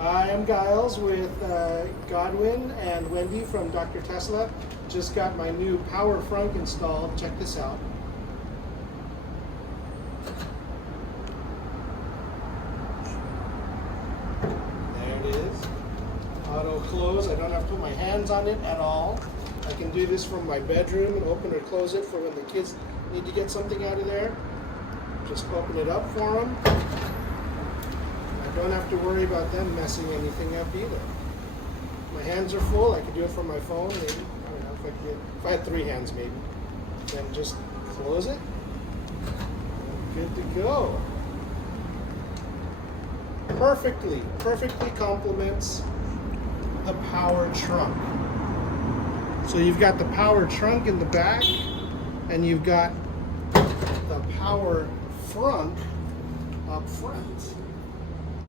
Hi, I'm Giles with Godwin and Wendy from Dr.Tesla. Just got my new power Frunk installed. Check this out. There it is. Auto close. I don't have to put my hands on it at all. I can do this from my bedroom and open or close it for when the kids need to get something out of there. Just open it up for them. I don't have to worry about them messing anything up either. My hands are full. I could do it from my phone. Maybe. I don't know if I had 3 hands, maybe. Then just close it. Good to go. Perfectly complements the power trunk. So you've got the power trunk in the back, and you've got the power Frunk up front.